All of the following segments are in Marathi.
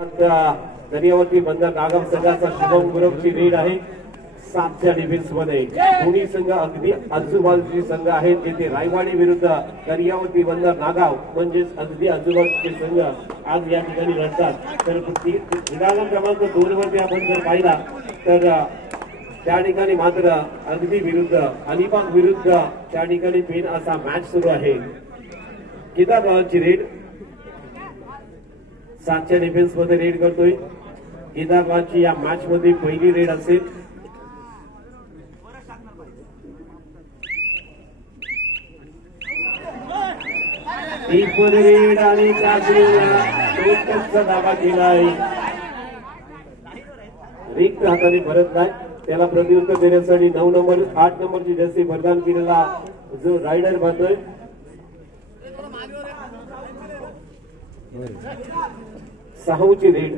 दर्यावरती बंदर नागम संघाचा शुभम गुरवची लीड आहे 7च्या डिफेन्स मध्ये. दोन्ही संघ अगदी आजूबाजूचे संघ आहेत. तिथे रायवाडी विरुद्ध दर्यावरती बंदर नागाव म्हणजेच अगदी आजूबाजूचे संघ आज या ठिकाणी लढतात. तर विभाग क्रमांक 2 वरती आपण जर पाहिला तर त्या ठिकाणी मात्र अगदी विरुद्ध अलिबाग विरुद्ध त्या ठिकाणी पेन असा मॅच सुरू आहे. केदारची रेड 7च्या डिफेन्स मध्ये रेड करतोय. केदारची या मॅच मध्ये पहिली रेड असेल. एक मध्ये रेड आणि धावा केलाय. रिक्त हाताने परत नाही त्याला प्रत्युत्तर देण्यासाठी 9 नंबर 8 नंबरची जर्सी प्रदान केलेला जो रायडर बांधतोय. सहाची रेड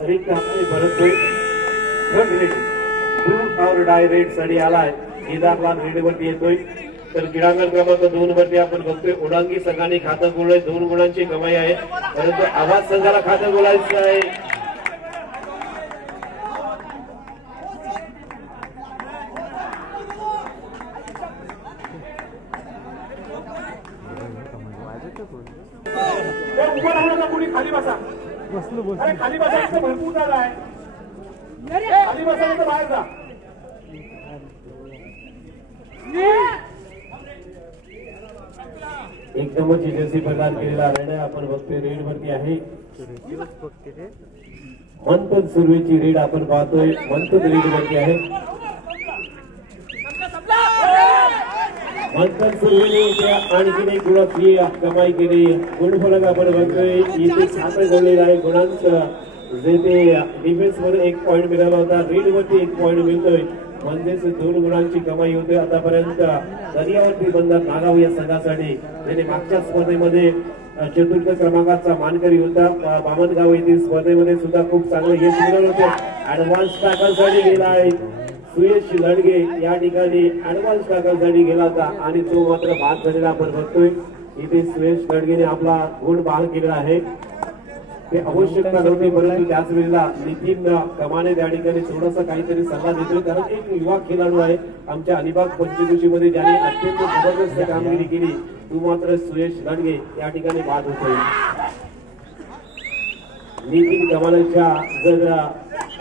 रिक्त हाताने परततोय. थर्ड रेड डू और डाय रेड साठी आलाय. केदारलाल रेडवरती येतोय. तर क्रीडांगण क्रमांक 2 वरती आपण बघतोय ओढांगी संघाने खातं गोळलंय. 2 गुणांची कमाई आहे परंतु आवाज संघाला खातं गोळायचं आहे. खाली बसा खाली बसायचं भरपूर झाला आहे. खाली बसायचं बाहेर जा. एक नंबरची जर्सी प्रदान केलेला रेड आपण बघतोय. रेड वरती आहे मंथन सुर्वेची रेड आपण पाहतोय. मंथन रेड वरती आहे. मंथन सुर्वेने आणखीन एक गुणाची कमाई केली. गुणफलक आपण बघतोय इथे खातं गोळलेलं आहे. गुणांचं जे ते डिफेन्स मध्ये 1 पॉईंट मिळाला होता. रेड वरती 1 पॉईंट मिळतोय म्हणजेच 2 गुणांची कमाई होते. आतापर्यंत दर्यावरती बंदर नागाव या संघासाठी त्याने मागच्या स्पर्धेमध्ये चतुर्थ क्रमांकाचा मानकरी होता. बामणगाव येथील स्पर्धेमध्ये सुद्धा खूप चांगलं यश मिळवलं होतं. ऍडव्हान्स टॅकलसाठी गेला आहे सुयश लडगे. या ठिकाणी ऍडव्हान्स टॅकलसाठी गेला होता आणि तो मात्र बाद झालेला आपण बघतोय. इथे सुयश लडगेने आपला गुण बहाल केलेला आहे. ते आवश्यकता नव्हती परंतु त्याच वेळेला नितीन कमाने त्या ठिकाणी थोडासा काहीतरी सल्ला देतोय. कारण एक युवा खेळाडू आहे आमच्या अलिबाग पंचकृषीमध्ये ज्याने अत्यंत जबरदस्त कामगिरी केली. तू मात्र सुयश लडगे या ठिकाणी बाद होतोय. नितीन कमानेच्या जर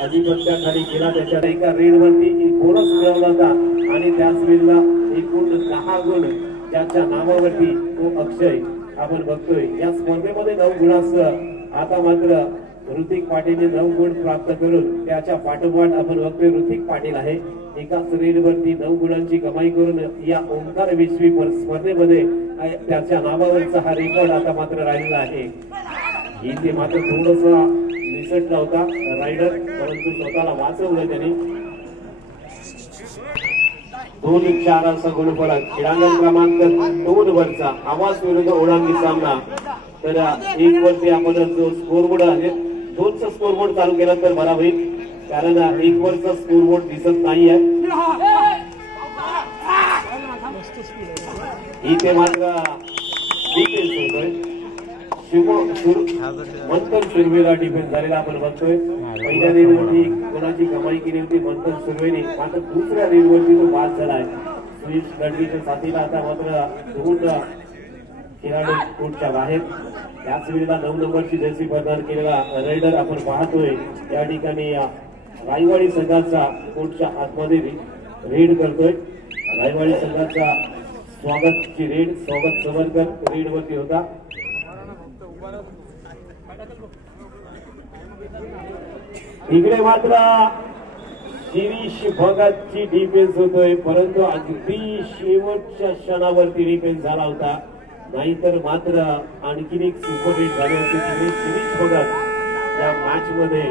अधिपत्याखाली केला त्याच्या एका रेडवरती बोनस मिळवला होता आणि त्याच वेळेला एकूण 10 गुण त्याच्या नावावरती तो अक्षय आपण बघतोय. या स्पर्धेमध्ये 9 गुणासह आता मात्र ऋतिक पाटीलने 9 गुण प्राप्त करून त्याच्या पाठोपाठ आपण बघतोय ऋतिक पाटील आहे. एकाच रेडवरती 9 गुणांची कमाई करून या ओंकार विश्वी स्पर्धेमध्ये त्याच्या नावावरचा हा रेकॉर्ड आता मात्र राहिलेला आहे. इथे मात्र थोडासा निसटला होता रायडर परंतु स्वतःला वाचवलं त्याने. 2-4 असा गुणफलक. क्रीडांगण क्रमांक 2 वरचा आवाज विरुद्ध ओढांगी सामना. तर 1 वरती आपण जो स्कोरबोर्ड आहे 2चा स्कोरबोर्ड चालू केला तर बरा होईल कारण 1 वरचा स्कोरबोर्ड दिसत नाही आहे. इथे मात्र डिफेन्स होतोय. मंथन सुर्वेला डिफेन्स झालेला आपण बघतोय. पहिल्या रेडवरती कोणाची कमाई केली होती मंथन सुर्वेने मात्र दुसऱ्या रेडवरती तो बाद झालाय. सुयश लडगेच्या साथीला आता मात्र 2 खेळाडू कोर्टच्या बाहेर. त्याच वेळेला 9 नंबरची जर्सी प्रदान केलेला रायडर आपण पाहतोय. या ठिकाणी रायवाडी संघाचा कोर्टच्या आतमध्ये रेड करतोय. रायवाडी संघाचा स्वागतची रेड स्वागत सवरकर रेड वरती होता. इकडे मात्र शिरीष भगतची डिफेन्स होतोय परंतु अगदी शेवटच्या क्षणावरती डिफेन्स झाला होता. नाहीतर मात्र आणखीन एक सुपर हिट झाली होती. शिरीष भगत या मॅच मध्ये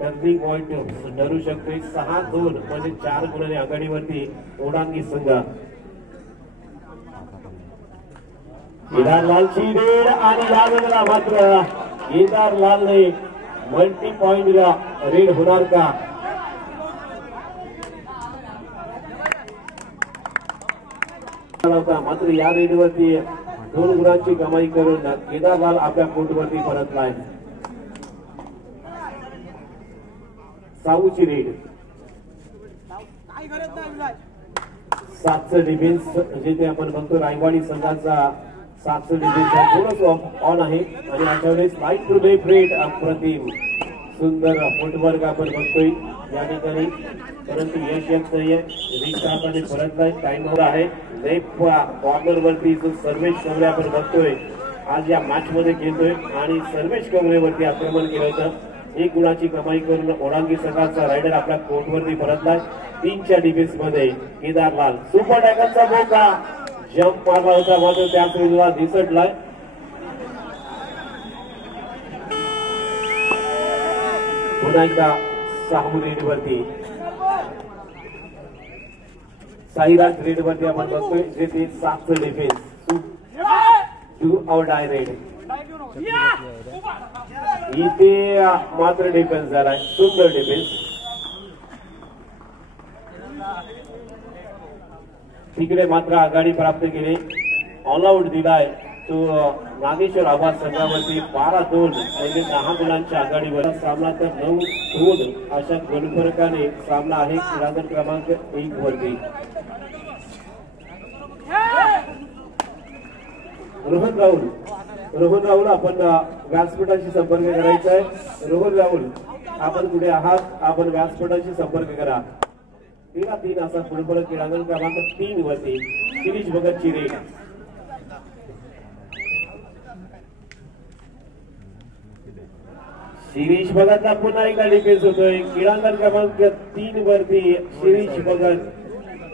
टर्निंग पॉइंट ठरू शकते. 6-2 म्हणजे 4 गुणांनी आघाडीवरती ओढांगी संघ. केदारलालची रेड आणि यावेळेला मात्र केदारलालने मल्टी पॉइंटला रेड होणार का? होता, मात्र या रेडवरती 2 गुणांची कमाई करून केदारलाल आपल्या कोर्टवरती परतलाय. साऊची रेड 7चं डिफेन्स जिथे आपण बघतो रायवाडी संघाचा 7चं डिफेन्स थोडंसं ऑन आहे आणि अशा वेळेस लाईट टू लेफ्ट रेड अप्रतिम सुंदर फुटवर्क आपण बघतोय या ठिकाणी, परंतु यश येत नाहीये. रिस्टार्ट आणि परतलाय. टाइमर आहे लेफ्ट कॉर्नर वरती जो सर्वेश कमरे आपण बघतोय आज या मॅच मध्ये खेळतोय आणि सर्वेश कमरेवरती आक्रमण केलं होतं. 1 गुणाची कमाई करून ओढांगी संघाचा रायडर आपल्या कोर्टवरती परतलाय. 3च्या डिफेन्स मध्ये केदारलाल सुपर टॅकलचा मौका जम्प मारला होता, मात्र त्या वेळेला दिसटलाय. पुन्हा एकदा साहू रेडवरती साईराज रेडवरती आपण बघतोय जे ते 7चं defence two out die raid. इथे मात्र डिफेन्स झालाय, सुंदर डिफेन्स. तिकडे मात्र आघाडी प्राप्त केली, ऑल आउट दिलाय तो नागेश्वर आवाज संघावरती 12-2 म्हणजे 10 गुणांच्या आघाडीवर. सामना तर 9-2 अशा गुणफरकाने सामना आहे क्रीडांगण क्रमांक 1 वरती. रोहन राहुल आपण व्यासपीठाशी संपर्क करायचा आहे. रोहन राहुल आपण कुठे आहात, आपण व्यासपीठाशी संपर्क करा. 13-3 असा गुणफलक क्रीडांगण क्रमांक 3 वरती शिरीष भगतची रेड. शिरीष भगतला पुन्हा एकदा डिफेन्स होतोय. क्रीडांगण क्रमांक 3 वरती शिरीष भगत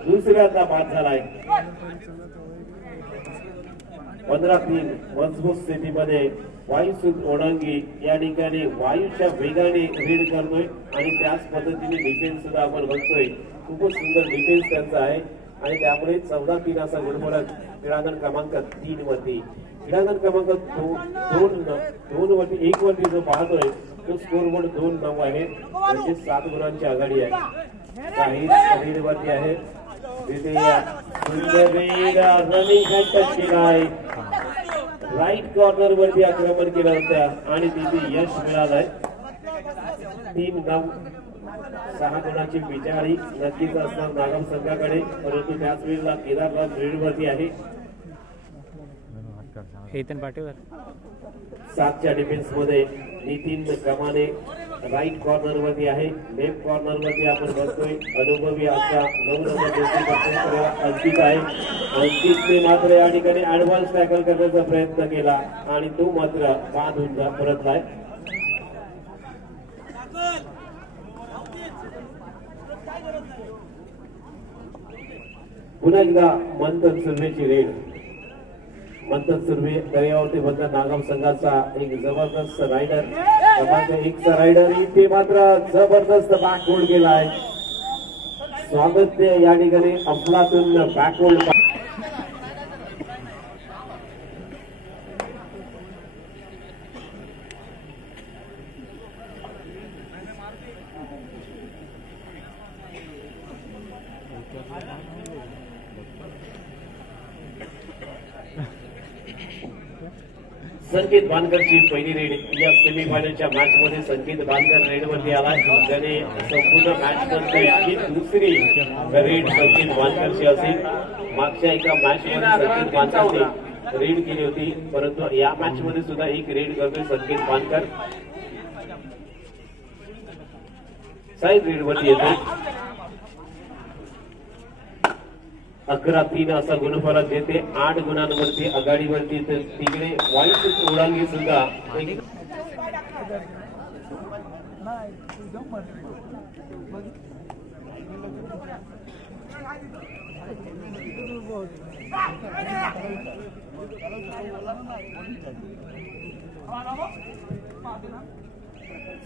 दुसऱ्यांदा बाद झालाय. 15-3 मजबूत स्थितीमध्ये वायुसूत ओढांगी या ठिकाणी वायूच्या वेगाने रीड करतोय आणि त्याच पद्धतीने डिफेन्स सुद्धा आपण बघतोय. खूपच सुंदर डिफेन्स त्यांचा आहे आणि त्यामुळे 14-3 असा गुणफलक क्रीडांगण क्रमांक 3 वरती. क्रीडांगण क्रमांक 2 वरती 1 वरती जो पाहतोय तो स्कोरबोर्ड 2-9 आहे, म्हणजे 7 गुणांची आघाडी आहे. काही रेड वरती आहे तिथे रनिंग केलाय, राईट कॉर्नर वरती आक्रमण केलं होतं आणि तिथे यश मिळालंय. 3-9 6 गुणाची पिछाडी नक्कीच असणार नागम संघाकडे, परंतु त्याच वेळेला केदारलाल रेड वरती आहे. 7च्या डिफेन्स मध्ये नितीन कमाने राईट कॉर्नर वरती आहे. लेफ्ट कॉर्नर वरती आपण बघतोय अनुभवी असा 9 नंबर अंकित आहे. अंकितने मात्र या ठिकाणी ऍडव्हान्स टॅकल करण्याचा प्रयत्न केला आणि तो मात्र बाद होऊन परतलाय. पुन्हा एकदा मंथन सुर्वेची रेड. मंथन सुर्वे दर्यावरती बंद नागम संघाचा एक जबरदस्त रायडर क्रमांक 1चा रायडर इथे मात्र जबरदस्त बॅकहोल्ड केलाय. स्वागत या ठिकाणी अफलातून बॅकहोल्ड. संकेत बानकरची पहिली रेड या सेमीफायनलच्या मॅच मध्ये संकेत बानकर रेडवरती आला. त्याने संपूर्ण मॅच मध्ये ही दुसरी रेड संकेत बानकरची असेल. मागच्या एका मॅच मध्ये संकेत बानकरने रेड केली होती, परंतु या मॅच मध्ये सुद्धा एक रेड करतोय संकेत बानकर. साईड रेडवरती येतोय. 11-3 असा गुणफलक देते 8 गुणांवरती आघाडीवरती. तिकडे वाईट ओढांगी सुद्धा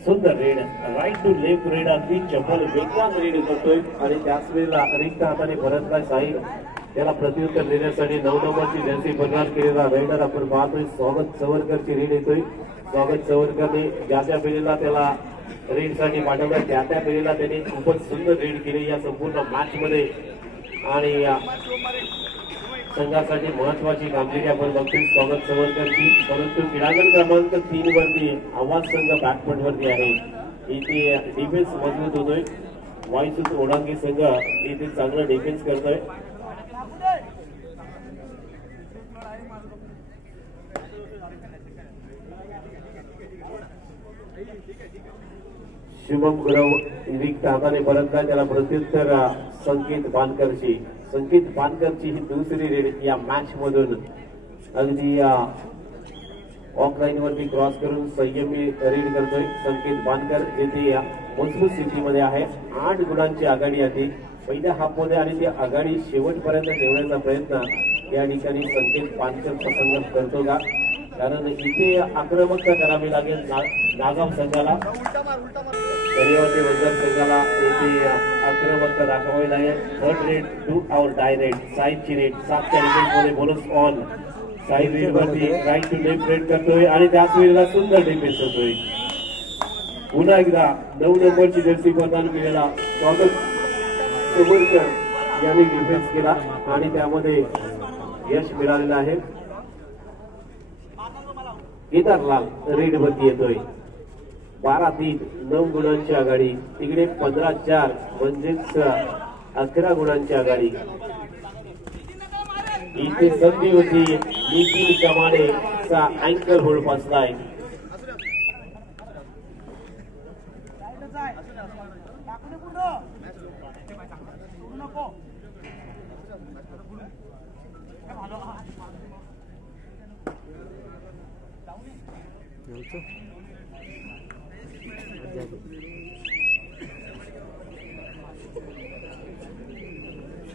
सुंदर red, right to left red, अगदी चपल वेगवान रेड करतोय आणि त्याच वेळेला रिक्त हाताने परतलाय साहिल. त्याला प्रत्युत्तर देण्यासाठी 9 नंबरची जर्सी बदलाव केलेला रायडर आपण पाहतोय. स्वागत चवरकरची रेड येतोय. स्वागत चवरकरने ज्या त्या वेळेला त्याला रेड साठी पाठवलं, त्या त्या वेळेला त्याने खूपच सुंदर रेड केली या संपूर्ण मॅच मध्ये. आणि संघासाठी महत्वाची कामगिरी आपण बघतोय स्वागत सवरकरची, परंतु क्रीडांगण क्रमांक 3 वरती आवाज संघ बॅकफुट वरती आहे. इथे डिफेन्स मजबूत होतोय. वाईसूत ओढांगी संघ इथे चांगला डिफेन्स करतोय. शुभम गुरव रिक्त हाताने परतला, त्याला प्रत्युत्तर संकेत बानकरची. संकेत बानकरची ही दुसरी रेड या मॅच मधून अगदी ऑफ लाईन वरती क्रॉस करून संयमी रीड करतोय. संकेत बानकर जिथे मजबूत स्थितीमध्ये आहे. 8 गुणांची आघाडी आहे पहिल्या हाफ मध्ये आणि ती आघाडी शेवटपर्यंत ठेवण्याचा प्रयत्न या ठिकाणी संकेत बानकर संघ करतो का, कारण इथे आक्रमकता करावी लागेल नागाव संघाला. दर्यावती वंजर संघाला इथे आक्रमकता दाखवावी लागेल. 3rd raid to our direct साईडची रेड 7च्या डिफेन्समध्ये बोनस ऑन. साईड रेड वरती राईट टू लेफ्ट रेड करतोय आणि त्याच वेळेला सुंदर डिफेन्स होतोय. पुन्हा एकदा 9 नंबरची जर्सी प्रदान केलेला स्वागत सवरकर यांनी डिफेन्स केला आणि त्यामध्ये यश मिळालेलं आहे. केदारलाल रेड वरती येतोय. 12-3 9 गुणांची आघाडी. तिकडे 15-4 म्हणजेच 11 गुणांची आघाडी. इथे संधी होती. निखिल कमाडेचा अँकल होल्ड बसलाय.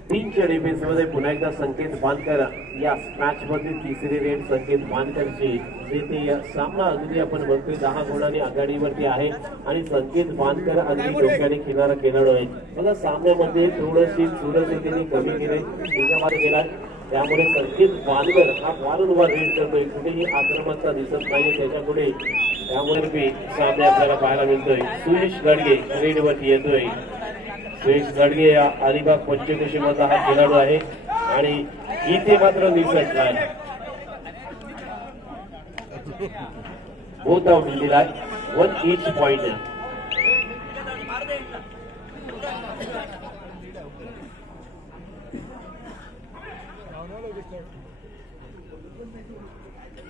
तीनच्या डिफेन्स मध्ये पुन्हा एकदा संकेत बानकर या मॅच मध्ये तिसरी रेड संकेत बानकरची. जिथे सामना अगदी आपण बघतोय 10 गुणांनी आघाडीवरती आहे आणि संकेत बानकर अगदी डोक्याने खेळणारा खेळाडू आहे. बघा सामन्यामध्ये थोडीशी चुरसतेने कमी केले वेगामध्ये गेलाय, त्यामुळे संकेत बानकर हा वारंवार रेड करतोय. कुठेही आक्रमकता दिसत नाही त्याच्यापुढे, त्यामुळे सामने आपल्याला पाहायला मिळतोय. सुरेश गडगे रेड वरती येतोय. सुरेश गडगे या अलिबाग पंचकृषी मधला हा खेळाडू आहे आणि इथे मात्र निसटलाय. बोथ आउट दिलेला आहे. 1 each पॉइंट.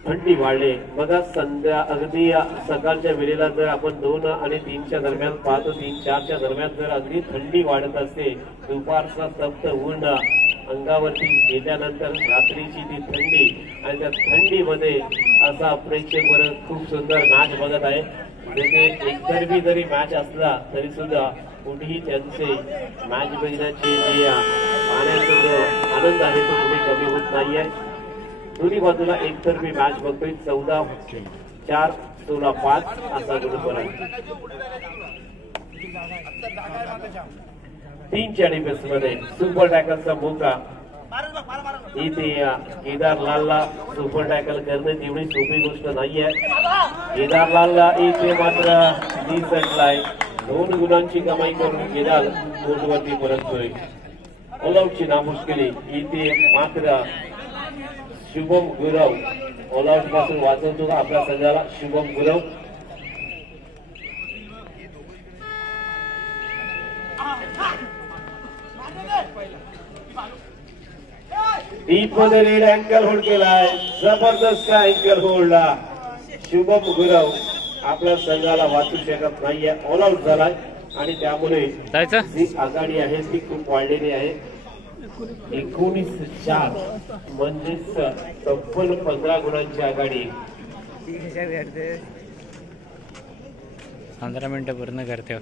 थंडी वाढले बघा. संध्या अगदी सकाळच्या वेळेला जर आपण 2 आणि 3च्या दरम्यान पाहतो, 3-4च्या दरम्यान जर अगदी थंडी वाढत असते, दुपारचा तप्त ऊन अंगावरती गेल्यानंतर रात्रीची ती थंडी आणि त्या थंडीमध्ये असा प्रेक्षक वर्ग खूप सुंदर मॅच बघत आहे. तिथे एकतर्फी जरी मॅच असला तरी सुद्धा कुठेही त्यांचे मॅच बघण्याची जी पाहण्याचा जो आनंद आहे तो कुठे कमी होत नाहीये. दोन्ही बाजूला एकतर्फी मॅच बघतोय. 14-4 16-5 असा गुण आहे. 3च्या डिफेन्स मध्ये सुपर टॅकलचा मोका. इथे केदारलालला सुपर टॅकल करणे तेवढी सोपी गोष्ट नाहीये. केदारलालला इथे मात्र निसटलाय. 2 गुणांची कमाई करून केदार कोर्टवरती परततोय. ऑलआउटची नामुष्किली. इथे मात्र शुभम गुरव ऑलआउट पासून वाचवतो आपल्या संघाला. शुभम गुरव डीप मध्ये रीड अँकल होल्ड केलाय. जबरदस्त अँकल होल्डला शुभम गुरव आपल्या संघाला वाचू शकत नाहीये. ऑलआउट झालाय आणि त्यामुळे जी आघाडी आहे ती खूप वाढलेली आहे. 19-4 म्हणजेच तब्बल 15 गुणांची आघाडी. 15 मिनिटं पूर्ण करते.